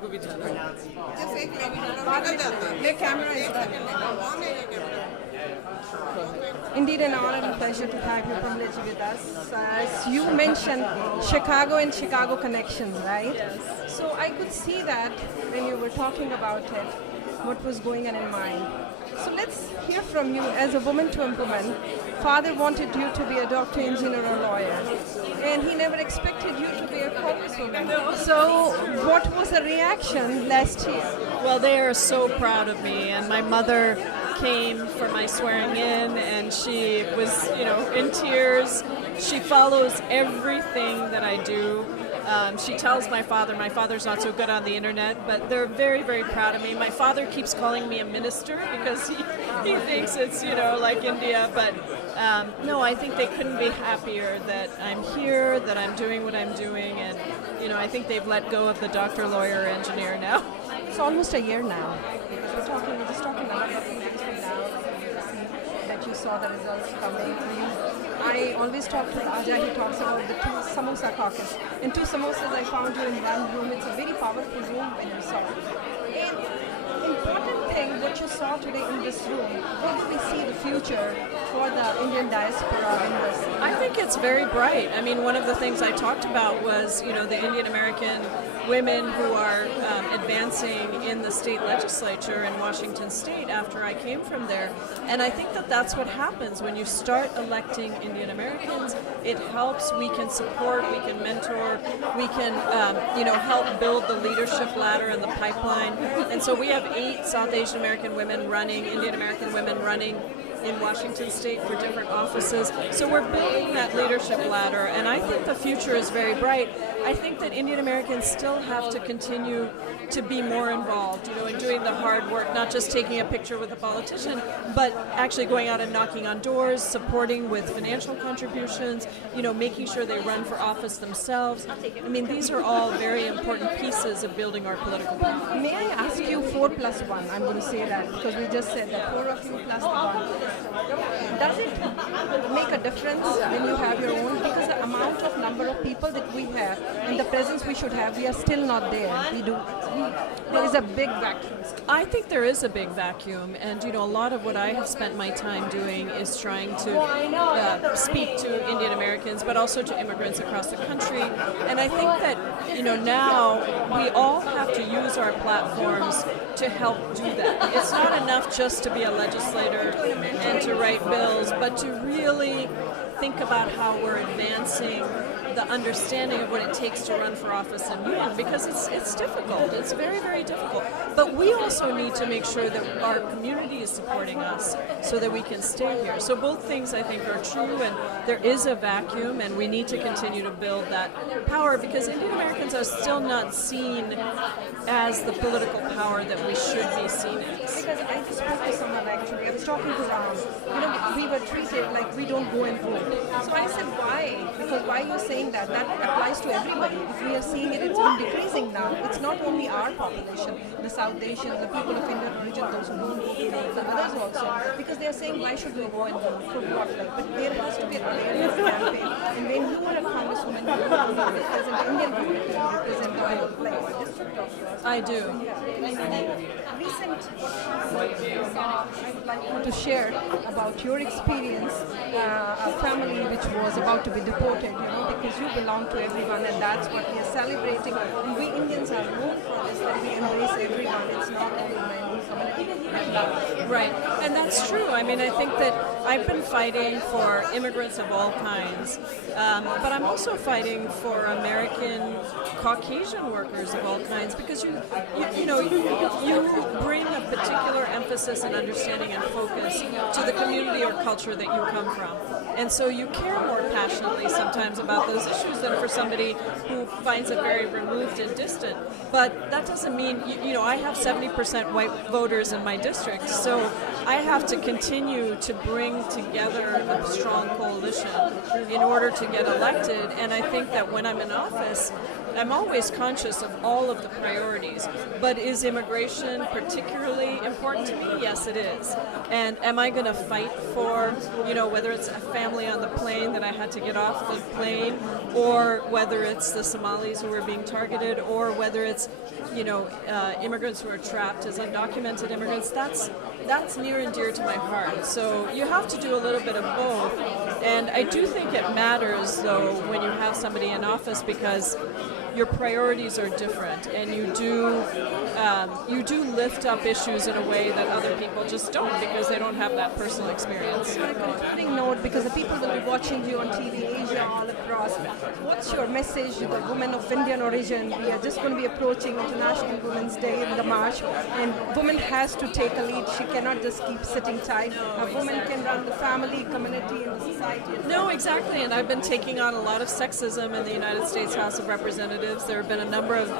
उनको भी जाना है। Indeed, an honor and pleasure to have you, Pramila, with us. As you mentioned, Chicago and Chicago connections, right? Yes. So I could see that when you were talking about it, what was going on in mind. So let's hear from you as a woman to a woman. Father wanted you to be a doctor, engineer, or lawyer, and he never expected you to be a congresswoman. No. So what was the reaction last year? Well, they are so proud of me, and my mother came for my swearing in, and she was, in tears. She follows everything that I do. She tells my father's not so good on the internet, but they're very, very proud of me. My father keeps calling me a minister because he thinks it's, like India, but no, I think they couldn't be happier that I'm here, that I'm doing what I'm doing, and, I think they've let go of the doctor, lawyer, engineer now. It's almost a year now. We're just talking about a few days from now that you saw the results coming. I always talk to Raja, he talks about the two samosa caucus. And two samosas I found you in one room. It's a very powerful room when you saw it. And important thing, what you saw today in this room, how do we see the future for the Indian diaspora in this? I think it's very bright. I mean, one of the things I talked about was, the Indian American women who are advancing in the state legislature in Washington State after I came from there. And I think that that's what happens when you start electing Indian Americans. It helps. We can support, we can mentor, we can, help build the leadership ladder and the pipeline. And so we have 8 South Asian American women running, Indian American women running in Washington State for different offices. So we're building that leadership ladder, and I think the future is very bright. I think that Indian Americans still have to continue to be more involved, in doing the hard work, not just taking a picture with a politician, but actually going out and knocking on doors, supporting with financial contributions, making sure they run for office themselves. I mean, these are all very important pieces of building our political power. May I ask you 4+1? I'm going to say that because we just said that 4 of you plus 1. Does it make a difference when you have your own? Because the amount of number of people that we have and the presence we should have, we are still not there. There is a big vacuum. I think there is a big vacuum, and a lot of what I have spent my time doing is trying to speak to Indian Americans, but also to immigrants across the country. And I think that now we all have to use our platforms to help do that. It's not enough just to be a legislator and to write bills, but to really think about how we're advancing the understanding of what it takes to run for office and win, because it's difficult. It's very, very difficult. But we also need to make sure that our community is supporting us so that we can stay here. So both things, I think, are true, and there is a vacuum, and we need to continue to build that power, because Indian Americans are still not seen as the political power that we should be seen as. Because I just spoke to someone actually. I was talking to Ram. We were treated like we don't go and vote. So I said, why? Because why you're saying that applies to everybody. If we are seeing it's been decreasing now. It's not only our population, the South Asian, the people of Indian origin, those who don't vote, the others also, because they are saying, why should we go and vote for what? But there has to be an awareness campaign. And when you are a congresswoman, you represent Indian community, you represent the whole district of yours. I do. Recent, I would like you to share about your experience, a family which was about to be deported, because you belong to everyone, and that's what we are celebrating. And we Indians are known for this, that we embrace everyone. It's not only my community. Right, and that's true. I mean, I think that I've been fighting for immigrants of all kinds, but I'm also fighting for American Caucasian workers of all kinds, because you bring a particular emphasis and understanding and focus to the community or culture that you come from. And so you care more passionately sometimes about those issues than for somebody who finds it very removed and distant. But that doesn't mean, I have 70% white voters in my district, so I have to continue to bring together a strong coalition in order to get elected. And I think that when I'm in office, I'm always conscious of all of the priorities, but is immigration particularly important to me? Yes, it is. And am I going to fight for, whether it's a family on the plane that I had to get off the plane, or whether it's the Somalis who are being targeted, or whether it's, immigrants who are trapped as undocumented immigrants? That's near and dear to my heart. So you have to do a little bit of both. And I do think it matters, though, when you have somebody in office, because your priorities are different, and you do lift up issues in a way that other people just don't, because they don't have that personal experience. On a concluding note, because the people will be watching you on TV, Asia, all across, what's your message to the women of Indian origin? We are just going to be approaching International Women's Day in the March, and woman has to take a lead. She cannot just keep sitting tight. A woman can run the family, community, and the society. No, exactly, and I've been taking on a lot of sexism in the United States House of Representatives. There have been a number of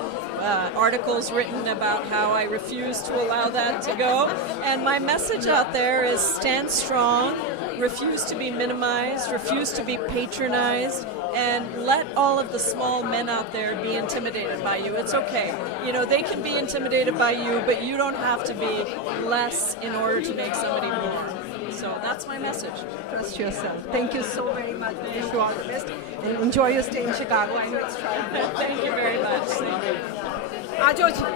articles written about how I refuse to allow that to go, and my message out there is stand strong, refuse to be minimized, refuse to be patronized, and let all of the small men out there be intimidated by you. It's okay. They can be intimidated by you, but you don't have to be less in order to make somebody more. So that's my message. Trust yourself. Thank you so very much. Wish you all the best, and enjoy your stay in Chicago. I know it's trying. Thank you very much. Thank you. Ajoji.